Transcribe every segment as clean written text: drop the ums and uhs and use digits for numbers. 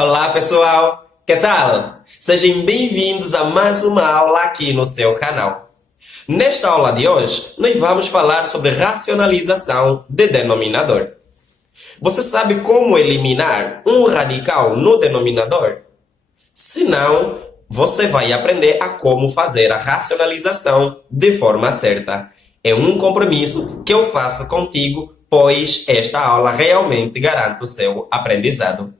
Olá pessoal, que tal? Sejam bem-vindos a mais uma aula aqui no seu canal. Nesta aula de hoje, nós vamos falar sobre racionalização de denominador. Você sabe como eliminar um radical no denominador? Se não, você vai aprender a como fazer a racionalização de forma certa. É um compromisso que eu faço contigo, pois esta aula realmente garante o seu aprendizado.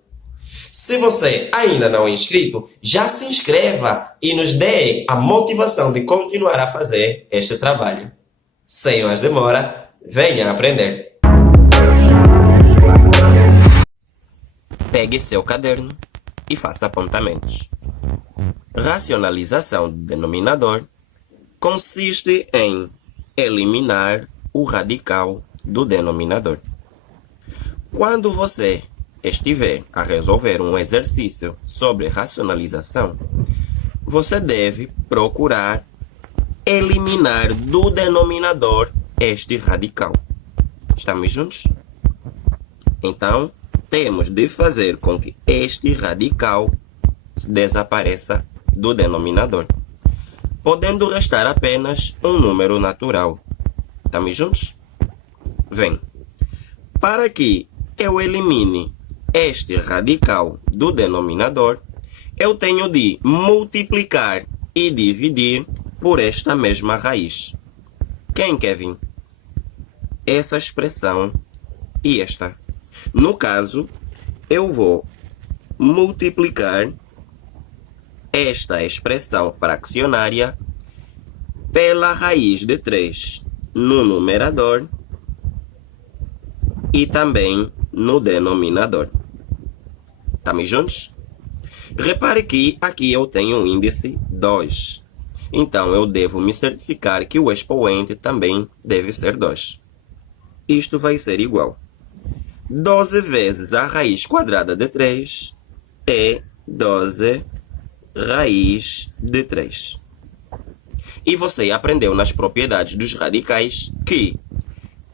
Se você ainda não é inscrito, já se inscreva e nos dê a motivação de continuar a fazer este trabalho. Sem mais demora, venha aprender! Pegue seu caderno e faça apontamentos. Racionalização do denominador consiste em eliminar o radical do denominador. Quando você estiver a resolver um exercício sobre racionalização, você deve procurar eliminar do denominador este radical. Estamos juntos? Então, temos de fazer com que este radical desapareça do denominador, podendo restar apenas um número natural. Estamos juntos? Vem. Para que eu elimine este radical do denominador, eu tenho de multiplicar e dividir por esta mesma raiz. Quem, Kevin? Essa expressão e esta. No caso, eu vou multiplicar esta expressão fracionária pela raiz de 3 no numerador e também no denominador. Estamos juntos? Repare que aqui eu tenho o índice 2. Então, eu devo me certificar que o expoente também deve ser 2. Isto vai ser igual. 12 vezes a raiz quadrada de 3 é 12 raiz de 3. E você aprendeu nas propriedades dos radicais que,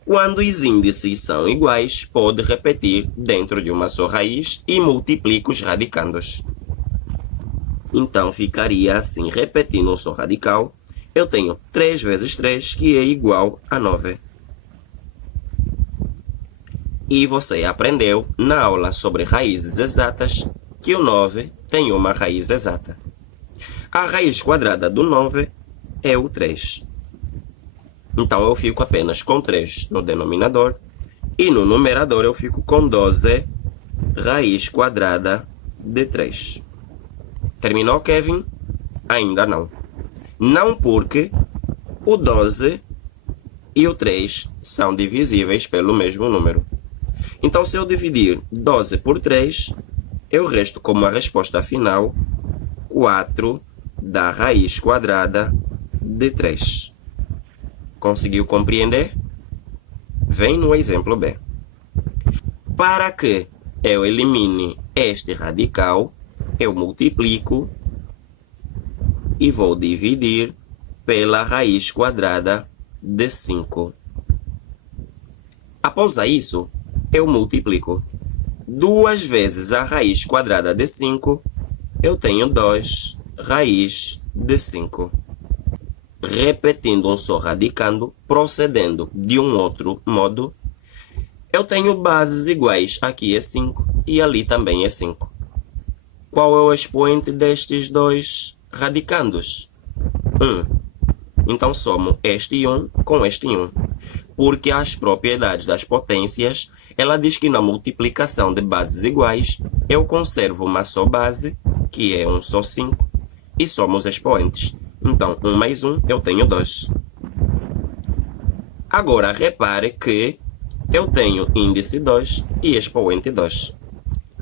quando os índices são iguais, pode repetir dentro de uma só raiz e multiplica os radicandos. Então, ficaria assim, repetindo um só radical, eu tenho 3 vezes 3, que é igual a 9. E você aprendeu na aula sobre raízes exatas que o 9 tem uma raiz exata. A raiz quadrada do 9 é o 3. Então, eu fico apenas com 3 no denominador e no numerador eu fico com 12 raiz quadrada de 3. Terminou, Kevin? Ainda não. Não, porque o 12 e o 3 são divisíveis pelo mesmo número. Então, se eu dividir 12 por 3, eu resto como a resposta final 4 da raiz quadrada de 3. Conseguiu compreender? Vem no exemplo B. Para que eu elimine este radical, eu multiplico e vou dividir pela raiz quadrada de 5. Após isso, eu multiplico 2 vezes a raiz quadrada de 5, eu tenho 2 raiz de 5. Repetindo um só radicando, procedendo de um outro modo, eu tenho bases iguais. Aqui é 5 e ali também é 5. Qual é o expoente destes dois radicandos? 1. Então, somo este 1 com este 1. Porque as propriedades das potências, ela diz que na multiplicação de bases iguais, eu conservo uma só base, que é um só 5, e somo os expoentes. Então, 1 mais 1, eu tenho 2. Agora, repare que eu tenho índice 2 e expoente 2.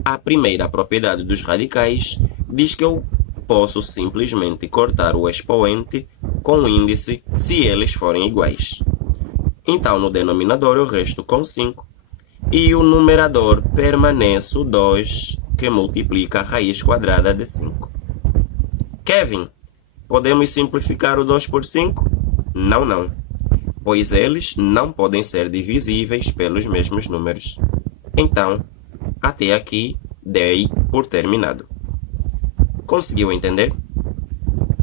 A primeira propriedade dos radicais diz que eu posso simplesmente cortar o expoente com o índice se eles forem iguais. Então, no denominador eu resto com 5 e o numerador permanece o 2, que multiplica a raiz quadrada de 5. Kevin, podemos simplificar o 2 por 5? Não, pois eles não podem ser divisíveis pelos mesmos números. Então, até aqui Dei por terminado. Conseguiu entender?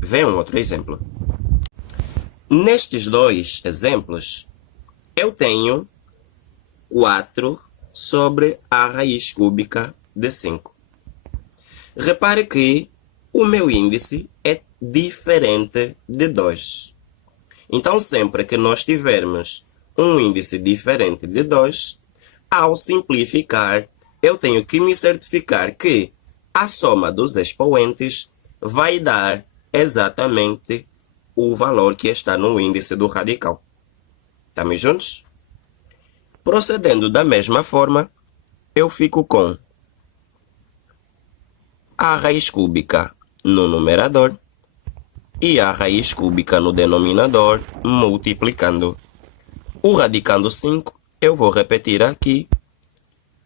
Vê um outro exemplo. Nestes dois exemplos, eu tenho 4 sobre a raiz cúbica de 5. Repare que o meu índice é diferente de 2. Então, sempre que nós tivermos um índice diferente de 2, ao simplificar, eu tenho que me certificar que a soma dos expoentes vai dar exatamente o valor que está no índice do radical. Estamos juntos? Procedendo da mesma forma, eu fico com a raiz cúbica no numerador e a raiz cúbica no denominador multiplicando. O radicando 5 eu vou repetir aqui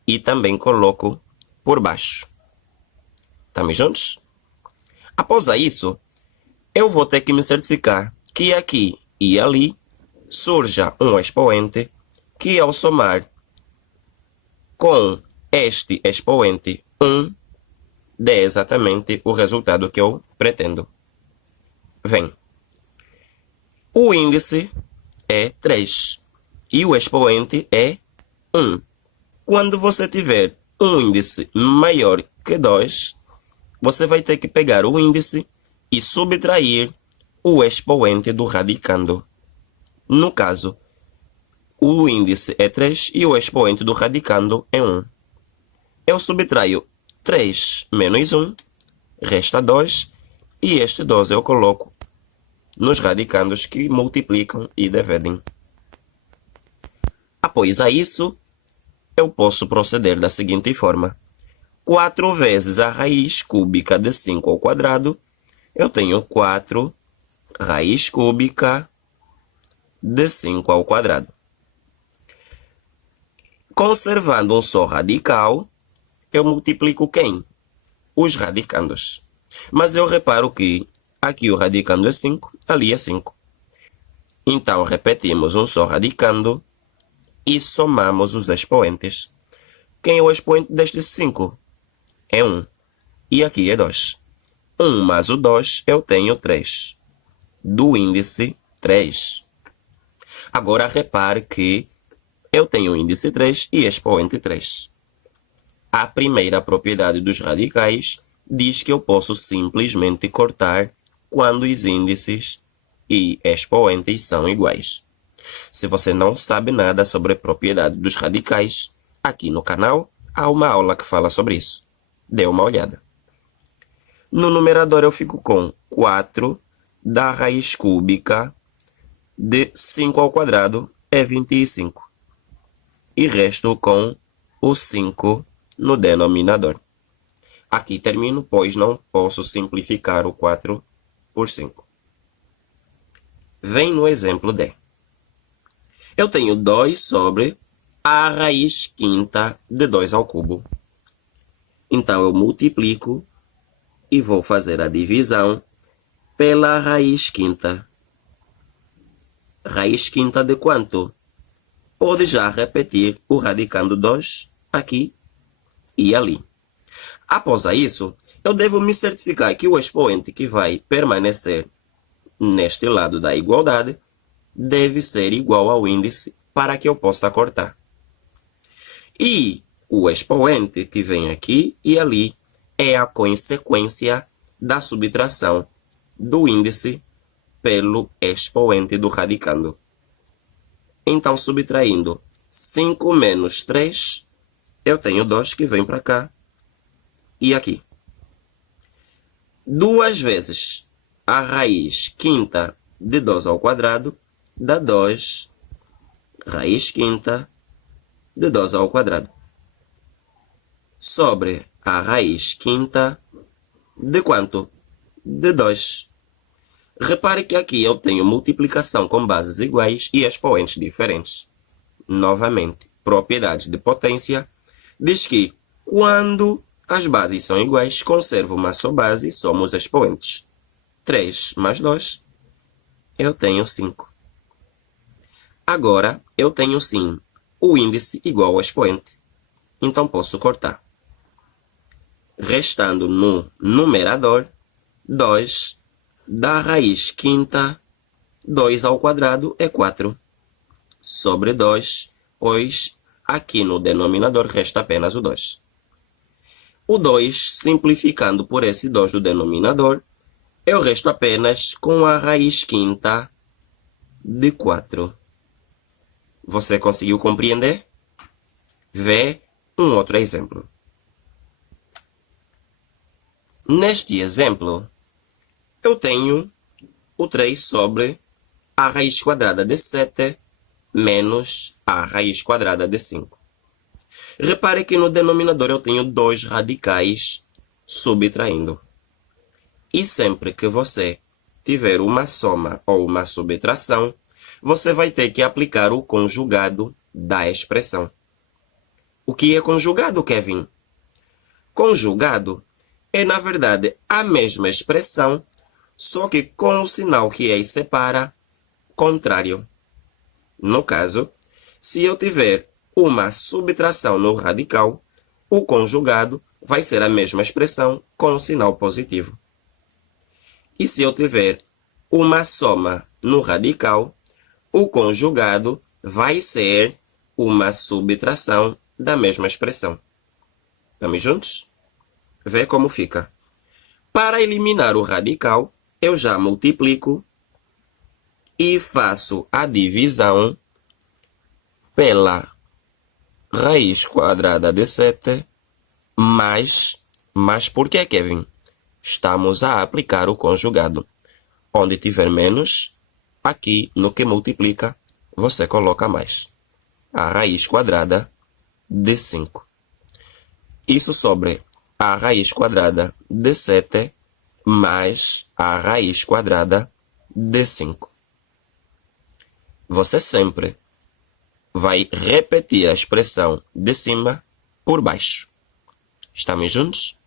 e também coloco por baixo. Estamos juntos? Após isso, eu vou ter que me certificar que aqui e ali surja um expoente que, ao somar com este expoente 1, dê exatamente o resultado que eu pretendo. Vem. O índice é 3 e o expoente é 1. Quando você tiver um índice maior que 2, você vai ter que pegar o índice e subtrair o expoente do radicando. No caso, o índice é 3 e o expoente do radicando é 1. Eu subtraio 3 menos 1, resta 2, e este 2 eu coloco nos radicandos que multiplicam e dividem. Após isso, eu posso proceder da seguinte forma. 4 vezes a raiz cúbica de 5 ao quadrado, eu tenho 4 raiz cúbica de 5 ao quadrado. Conservando um só radical, eu multiplico quem? Os radicandos. Mas eu reparo que aqui o radicando é 5, ali é 5. Então, repetimos um só radicando e somamos os expoentes. Quem é o expoente deste 5? É 1. E aqui é 2. 1 mais o 2, eu tenho 3. Do índice 3. Agora, repare que eu tenho índice 3 e expoente 3. A primeira propriedade dos radicais diz que eu posso simplesmente cortar quando os índices e expoentes são iguais. Se você não sabe nada sobre a propriedade dos radicais, aqui no canal há uma aula que fala sobre isso. Dê uma olhada. No numerador eu fico com 4 da raiz cúbica de 5 ao quadrado é 25. E resto com o 5 no denominador. Aqui termino, pois não posso simplificar o 4 por 5. Vem no exemplo D. Eu tenho 2 sobre a raiz quinta de 2 ao cubo. Então, eu multiplico e vou fazer a divisão pela raiz quinta. Raiz quinta de quanto? Pode já repetir o radicando 2 aqui e ali. Após isso, eu devo me certificar que o expoente que vai permanecer neste lado da igualdade deve ser igual ao índice para que eu possa cortar. E o expoente que vem aqui e ali é a consequência da subtração do índice pelo expoente do radicando. Então, subtraindo 5 menos 3, eu tenho 2 que vem para cá e aqui. 2 vezes a raiz quinta de 2 ao quadrado dá 2 raiz quinta de 2 ao quadrado. Sobre a raiz quinta de quanto? De 2. Repare que aqui eu tenho multiplicação com bases iguais e expoentes diferentes. Novamente, propriedades de potência diz que quando as bases são iguais, conservo uma só base e somo os expoentes. 3 mais 2, eu tenho 5. Agora, eu tenho sim o índice igual ao expoente. Então, posso cortar. restando no numerador 2 da raiz quinta, 2 ao quadrado é 4, sobre 2, pois aqui no denominador resta apenas o 2. O 2, simplificando por esse 2 do denominador, eu resto apenas com a raiz quinta de 4. Você conseguiu compreender? Vê um outro exemplo. Neste exemplo, eu tenho o 3 sobre a raiz quadrada de 7 menos a raiz quadrada de 5. Repare que no denominador eu tenho 2 radicais subtraindo. E sempre que você tiver uma soma ou uma subtração, você vai ter que aplicar o conjugado da expressão. O que é conjugado, Kevin? Conjugado é, na verdade, a mesma expressão, só que com o sinal que aí separa, contrário. No caso, se eu tiver uma subtração no radical, o conjugado vai ser a mesma expressão com o sinal positivo. E se eu tiver uma soma no radical, o conjugado vai ser uma subtração da mesma expressão. Estamos juntos? Vê como fica. Para eliminar o radical, eu já multiplico e faço a divisão pela raiz quadrada de 7 mais... Mas por que, Kevin? Estamos a aplicar o conjugado. Onde tiver menos, aqui no que multiplica, você coloca mais. A raiz quadrada de 5. Isso sobre a raiz quadrada de 7 mais a raiz quadrada de 5. Você sempre vai repetir a expressão de cima por baixo. Estamos juntos?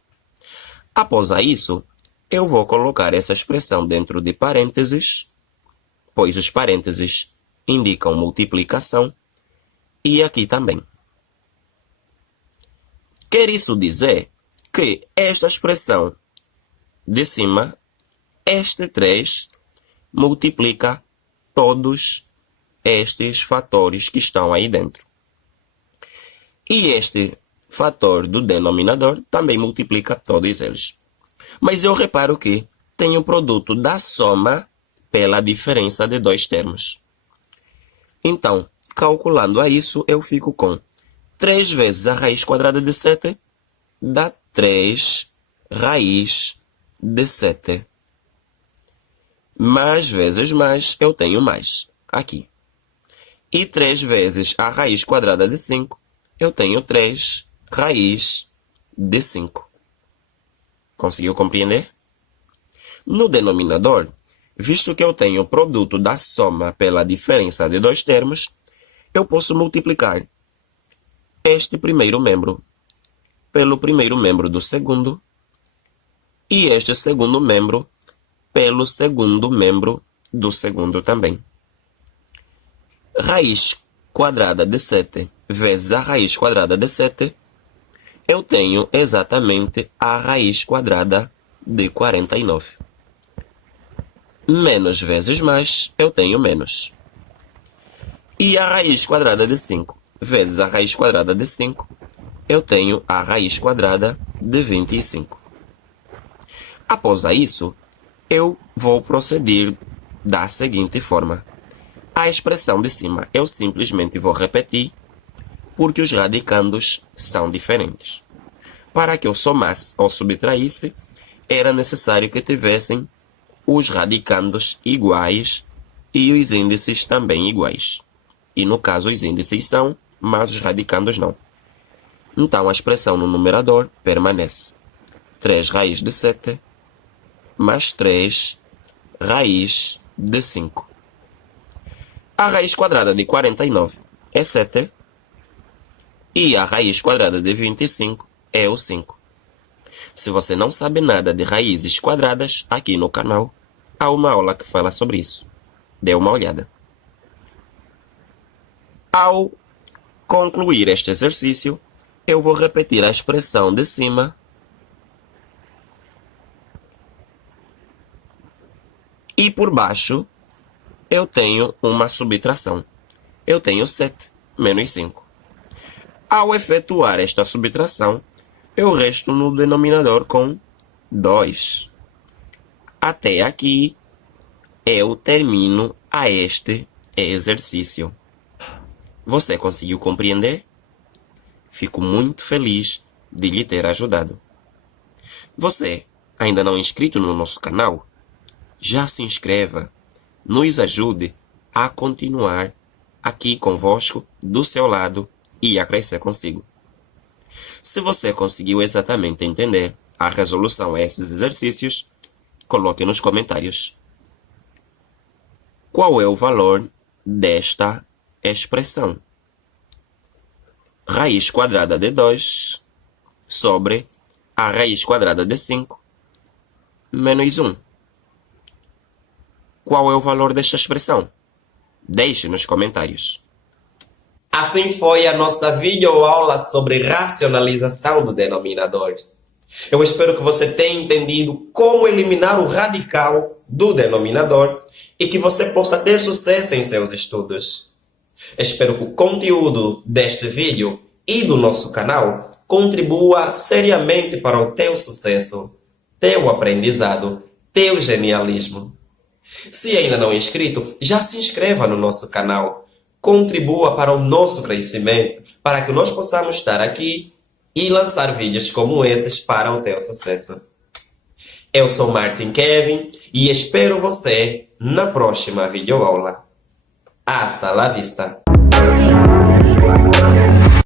Após isso, eu vou colocar essa expressão dentro de parênteses, pois os parênteses indicam multiplicação, e aqui também. Quer isso dizer que esta expressão de cima, este 3, multiplica todos estes fatores que estão aí dentro. E este fator do denominador também multiplica todos eles. Mas eu reparo que tem o produto da soma pela diferença de dois termos. Então, calculando a isso, eu fico com 3 vezes a raiz quadrada de 7 dá 3 raiz de 7. Mais vezes mais, eu tenho mais aqui. E 3 vezes a raiz quadrada de 5, eu tenho 3 raiz de 5. Conseguiu compreender? No denominador, visto que eu tenho o produto da soma pela diferença de dois termos, eu posso multiplicar este primeiro membro pelo primeiro membro do segundo e este segundo membro pelo segundo membro do segundo também. Raiz quadrada de 7 vezes a raiz quadrada de 7, eu tenho exatamente a raiz quadrada de 49. Menos vezes mais, eu tenho menos. E a raiz quadrada de 5 vezes a raiz quadrada de 5, eu tenho a raiz quadrada de 25. Após isso, eu vou proceder da seguinte forma. A expressão de cima eu simplesmente vou repetir, porque os radicandos são diferentes. Para que eu somasse ou subtraísse, era necessário que tivessem os radicandos iguais e os índices também iguais. E no caso os índices são, mas os radicandos não. Então a expressão no numerador permanece. 3 raiz de 7 mais 3 raiz de 5. A raiz quadrada de 49 é 7 e a raiz quadrada de 25 é o 5. Se você não sabe nada de raízes quadradas, aqui no canal há uma aula que fala sobre isso. Dê uma olhada. Ao concluir este exercício, eu vou repetir a expressão de cima E por baixo, eu tenho uma subtração. Eu tenho 7 menos 5. Ao efetuar esta subtração, eu resto no denominador com 2. Até aqui, eu termino a este exercício. Você conseguiu compreender? Fico muito feliz de lhe ter ajudado. Você ainda não é inscrito no nosso canal? Já se inscreva, nos ajude a continuar aqui convosco, do seu lado e a crescer consigo. Se você conseguiu exatamente entender a resolução a esses exercícios, coloque nos comentários. Qual é o valor desta expressão? Raiz quadrada de 2 sobre a raiz quadrada de 5 menos 1. Qual é o valor desta expressão? Deixe nos comentários. Assim foi a nossa videoaula sobre racionalização do denominador. Eu espero que você tenha entendido como eliminar o radical do denominador e que você possa ter sucesso em seus estudos. Espero que o conteúdo deste vídeo e do nosso canal contribua seriamente para o teu sucesso, teu aprendizado, teu genialismo. Se ainda não é inscrito, já se inscreva no nosso canal. Contribua para o nosso crescimento, para que nós possamos estar aqui e lançar vídeos como esses para o teu sucesso. Eu sou Martin Kevin e espero você na próxima videoaula. Hasta la vista!